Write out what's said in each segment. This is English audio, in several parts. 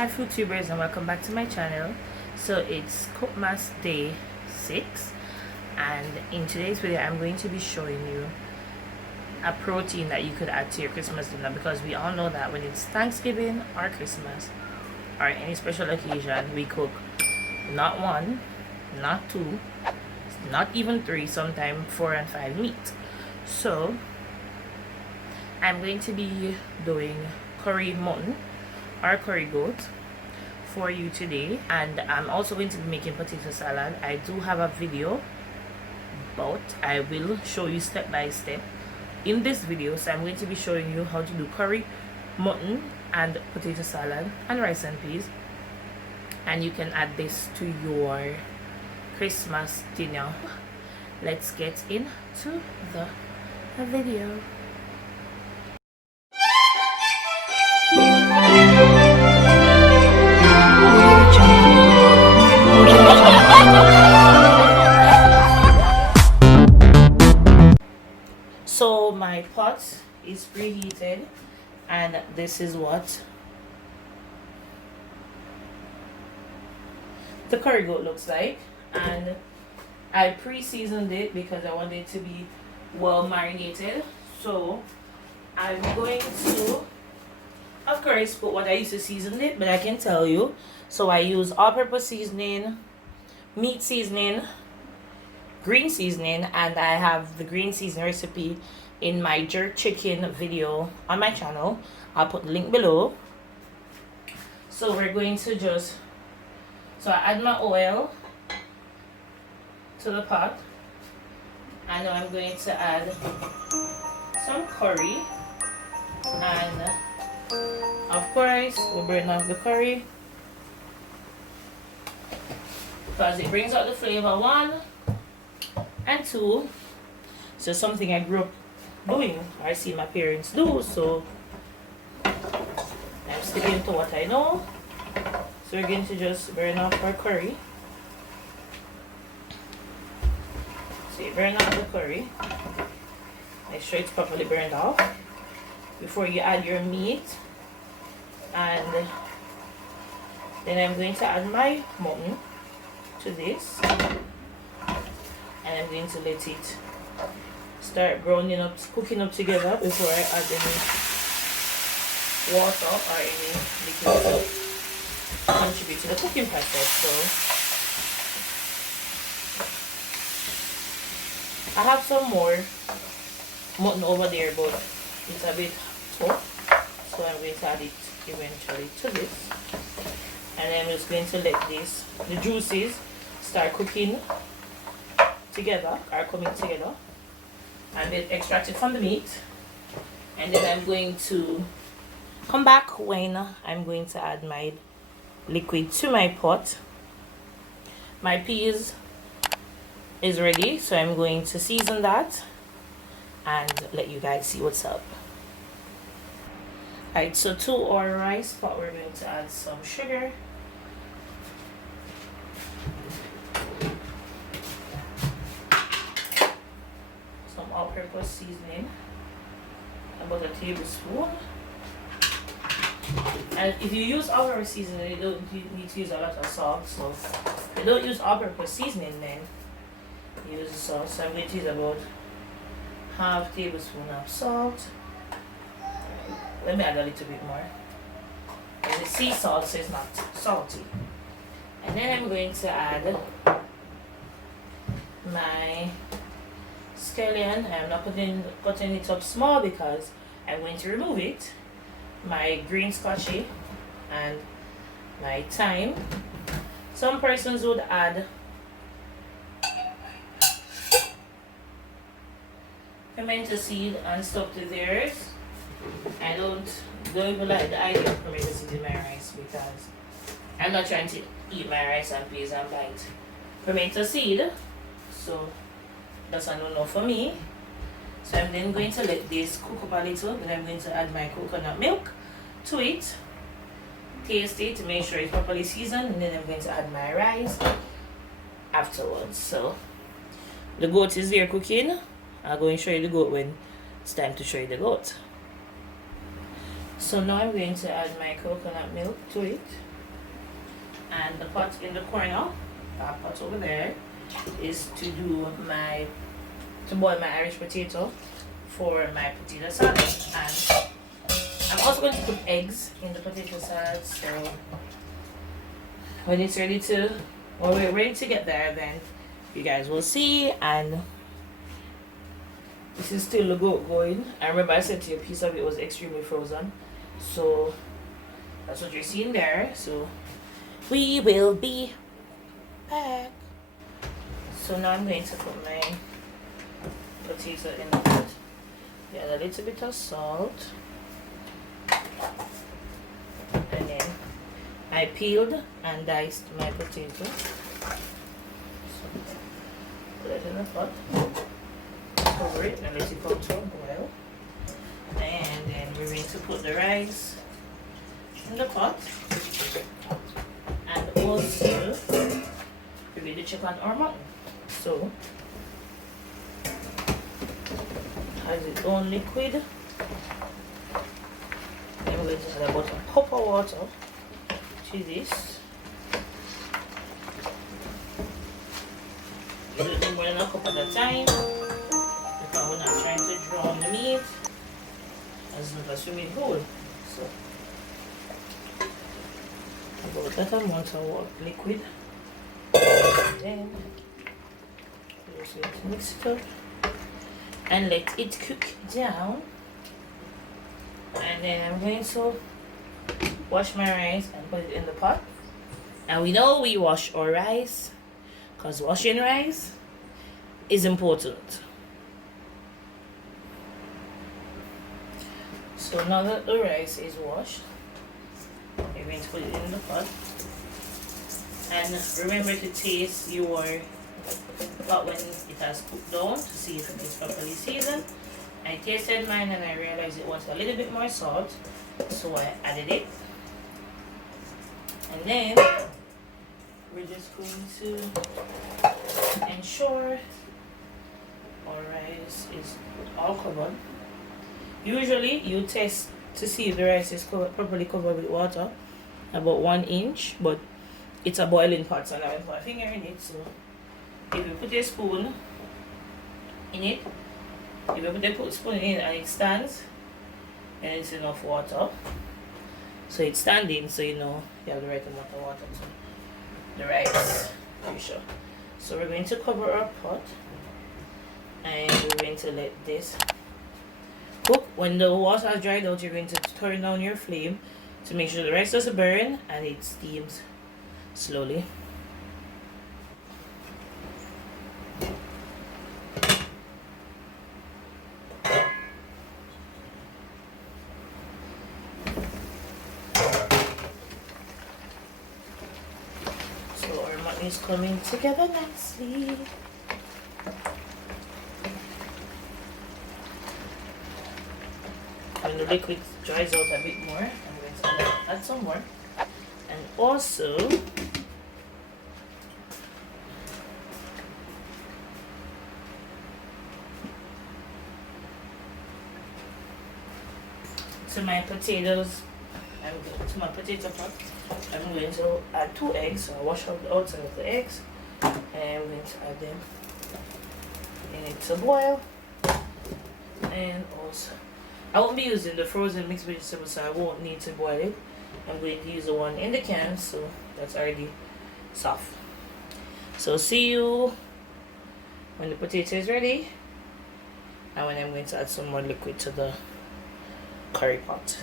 Hi food tubers, and welcome back to my channel. So it's COOKMAS day 6, and in today's video I'm going to be showing you a protein that you could add to your Christmas dinner, because we all know that when it's Thanksgiving or Christmas or any special occasion, we cook not one, not two, not even three, sometimes 4 and 5 meat. So I'm going to be doing curry mutton or curry goat for you today, and I'm also going to be making potato salad. I do have a video, but I will show you step by step in this video. So I'm going to be showing you how to do curry mutton and potato salad and rice and peas, and you can add this to your Christmas dinner. Let's get into the video. So my pot is preheated, and this is what the curry goat looks like, and I pre-seasoned it because I want it to be well marinated. So I'm going to, of course, put what I used to season it, but I can tell you. So I use all-purpose seasoning, meat seasoning, green seasoning, and I have the green seasoning recipe in my jerk chicken video on my channel. I'll put the link below. So we're going to just, so I add my oil to the pot, and now I'm going to add some curry, and of course we'll burn off the curry because it brings out the flavor, one, and two, so something I grew up doing, or I see my parents do, so I'm sticking to what I know. So we're going to just burn off our curry. So you burn off the curry, make sure it's properly burned off before you add your meat, and then I'm going to add my mutton to this, and I'm going to let it start browning up, cooking up together before I add any water or any liquid to contribute to the cooking process. So I have some more mutton over there, but it's a bit tough, so I'm going to add it eventually to this, and then I'm just going to let the juices start cooking together, are coming together, and then extract it from the meat, and then I'm going to come back when I'm going to add my liquid to my pot. My peas is ready, so I'm going to season that and let you guys see what's up. Alright, so to our rice pot we're going to add some sugar, some all-purpose seasoning, about a tablespoon. And if you use all-purpose seasoning, you don't need to use a lot of salt. So if you don't use all-purpose seasoning, then use the salt. So I'm going to use about half tablespoon of salt. Let me add a little bit more. And the sea salt, so it's not salty. And then I'm going to add my scallion. I'm not cutting it up small because I'm going to remove it. My green scotchy and my thyme. Some persons would add pimento seed and stuff to theirs. I don't even like the idea of pimento seed in my rice, because I'm not trying to eat my rice and peas and bite pimento seed, so that's a no-no for me. So I'm then going to let this cook up a little. Then I'm going to add my coconut milk to it, taste it to make sure it's properly seasoned, and then I'm going to add my rice afterwards. So the goat is there cooking. I'll go and show you the goat when it's time to show you the goat. So So now I'm going to add my coconut milk to it, and the pot in the corner, that pot over there, is to boil my Irish potato for my potato salad. And I'm also going to put eggs in the potato salad, so when it's ready to, when we're ready to get there, then you guys will see. And this is still the goat going. I remember I said to you a piece of it was extremely frozen, so that's what you're seeing there. So we will be back. So now I'm going to put my potato in the pot. Add a little bit of salt, and then I peeled and diced my potato. So put it in the pot, cover it and let it come to a boil. And then we're going to put the rice in the pot, and also with the chicken or mutton. So has its own liquid. I'm going to add about a cup of water to this. A little more than a cup at a time, because we're not trying to drown the meat as not a swimming pool. So about that amount of liquid, and then we're just going to mix it up and let it cook down. And then I'm going to wash my rice and put it in the pot. And we know we wash our rice because washing rice is important. So now that the rice is washed, you're going to put it in the pot. And remember to taste your pot when it has cooked down to see if it is properly seasoned. I tasted mine and I realized it wanted a little bit more salt, so I added it. And then we're just going to ensure our rice is all covered. Usually you test to see if the rice is properly covered with water, about 1 inch, but it's a boiling pot, so I haven't put my finger in it. So if you put a spoon in it, if you put a spoon in it and it stands, then it's enough water. So it's standing, so you know you have the right amount of water to the rice. Are you sure? So we're going to cover our pot and we're going to let this cook. When the water has dried out, you're going to turn down your flame to make sure the rice doesn't burn and it steams slowly. Is coming together nicely. When the liquid dries out a bit more, I'm going to add some more. And also to my potatoes, to my potato pot, I'm going to add 2 eggs. So I wash out the outside of the eggs and I'm going to add them in it to boil. And also I won't be using the frozen mixed vegetables, so I won't need to boil it. I'm going to use the one in the can, so that's already soft. So see you when the potato is ready and when I'm going to add some more liquid to the curry pot.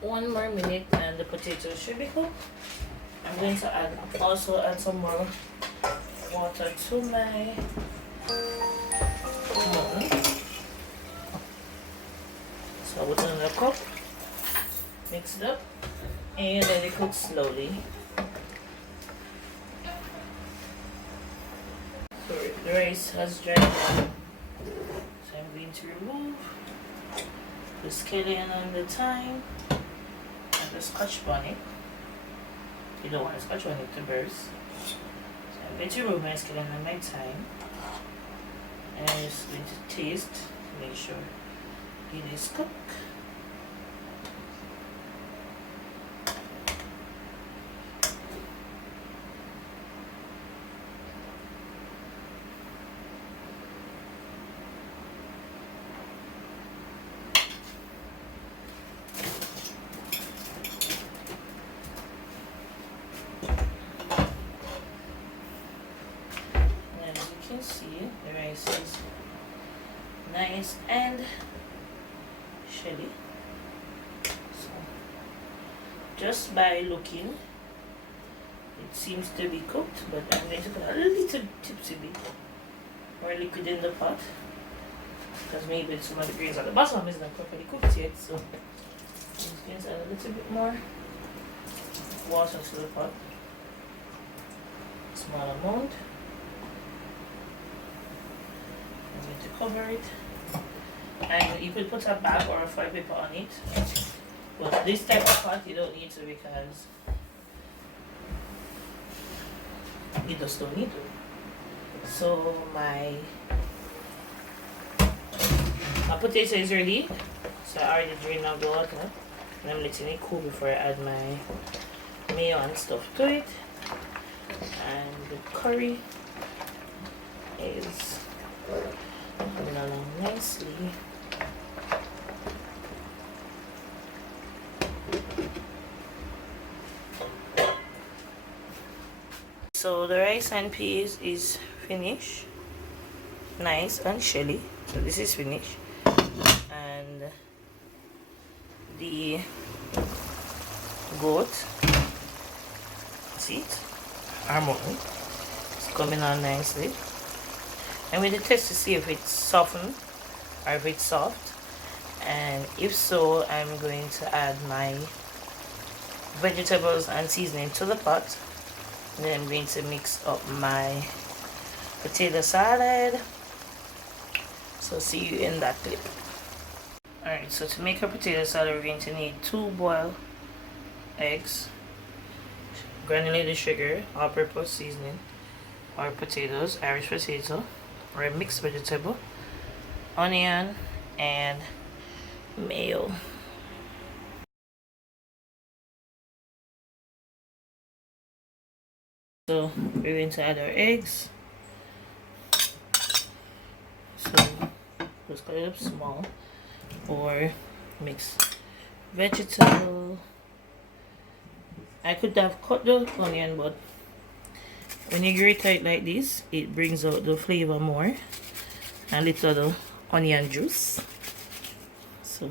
One more minute and the potatoes should be cooked. I'm going to also add some more water to my So I'll put it in a cup, mix it up, and let it cook slowly. So the rice has dried down. So I'm going to remove the scallion and the thyme and the scotch bonnet. You don't want to scotch bonnet to burst. So I'm going to remove my scallion and my thyme. And I'm just going to taste to make sure it is cooked. See, the rice is nice and shelly. So just by looking, it seems to be cooked, but I'm going to put a little tipsy bit more liquid in the pot because maybe some of the grains at the bottom is not properly cooked yet. So I'm just going to add a little bit more water to the pot, small amount. I'm going to cover it, and you could put a bag or a foil paper on it, but this type of pot you don't need to because you just don't need to. So my potato is ready, so I already drained out the water and I'm letting it cool before I add my mayo and stuff to it. And the curry is coming along nicely. So the rice and peas is finished, nice and shelly. So this is finished, and the goat, see it, our mutton, it's coming on nicely. I'm going to test to see if it's softened or if it's soft, and if so, I'm going to add my vegetables and seasoning to the pot. And then I'm going to mix up my potato salad. So see you in that clip. Alright, so to make a potato salad, we're going to need 2 boiled eggs, granulated sugar, all-purpose seasoning, or potatoes, Irish potato, or a mixed vegetable, onion, and mayo. So we're going to add our eggs. So just cut it up small, or mix vegetable. I could have cut the onion, but when you grate it like this, it brings out the flavor more, and little of the onion juice. So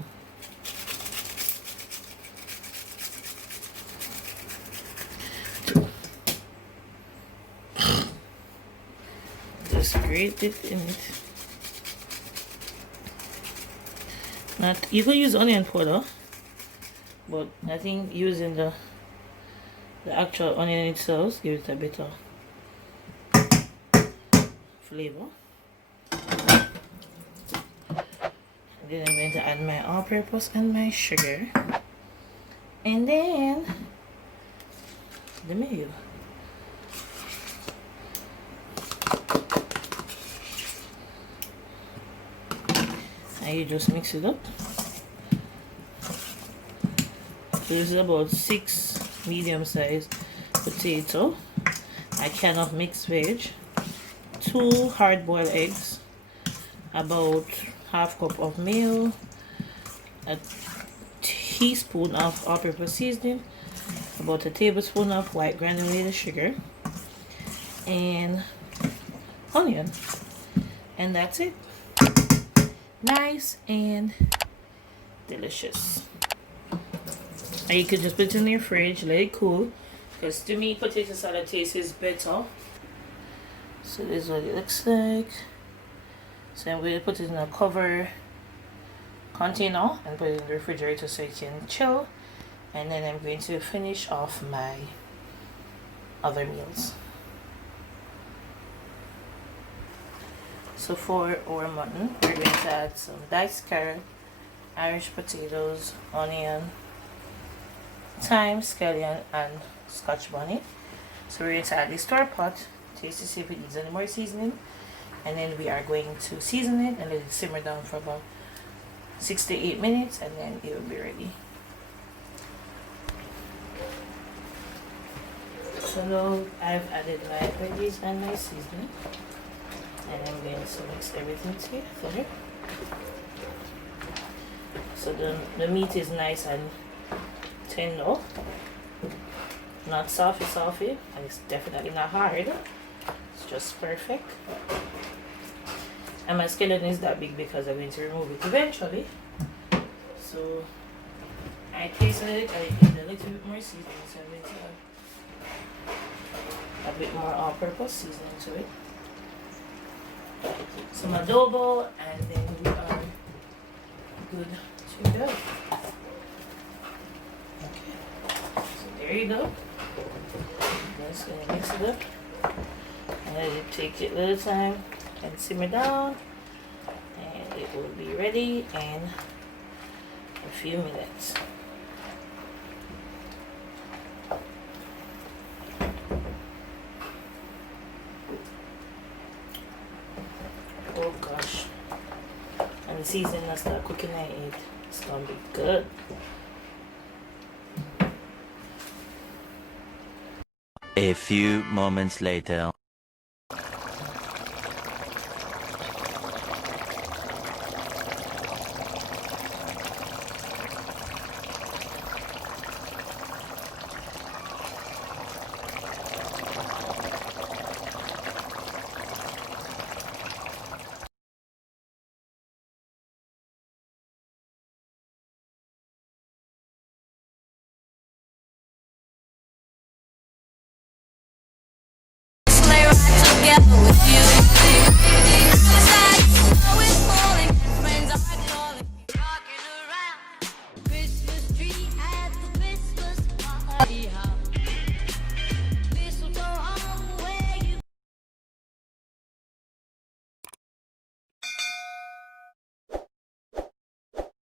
just grate it in it. Not, you could use onion powder, but I think using the actual onion itself gives it a better flavor. And then I'm going to add my all-purpose and my sugar, and then the mayo. And you just mix it up. So this is about 6 medium-sized potato, a can of mixed veg, 2 hard-boiled eggs, about half cup of mayo, a teaspoon of all-purpose seasoning, about a tablespoon of white granulated sugar, and onion, and that's it. Nice and delicious. And you could just put it in your fridge, let it cool, because to me potato salad tastes better. So this is what it looks like. So I'm going to put it in a cover container and put it in the refrigerator so it can chill, and then I'm going to finish off my other meals. So for our mutton, we're going to add some diced carrot, Irish potatoes, onion, thyme, scallion, and scotch bonnet. So we're going to add this to our pot, taste to see if it needs any more seasoning, and then we are going to season it and let it simmer down for about 6 to 8 minutes, and then it will be ready. So now I've added my veggies and my seasoning, and I'm going to mix everything together. So the meat is nice and tender, not softy, and it's definitely not hard. It's just perfect. And my skeleton is that big because I'm going to remove it eventually. So I tasted it, I need a little bit more seasoning, so I'm going to add a bit more all-purpose seasoning to it. Some adobo, and then we are good to go. Okay, so there you go. Just gonna mix it up and let it take a little time and simmer down, and it will be ready in a few minutes. Oh gosh, and the seasoning will start cooking at it. It's gonna be good. A few moments later. Together.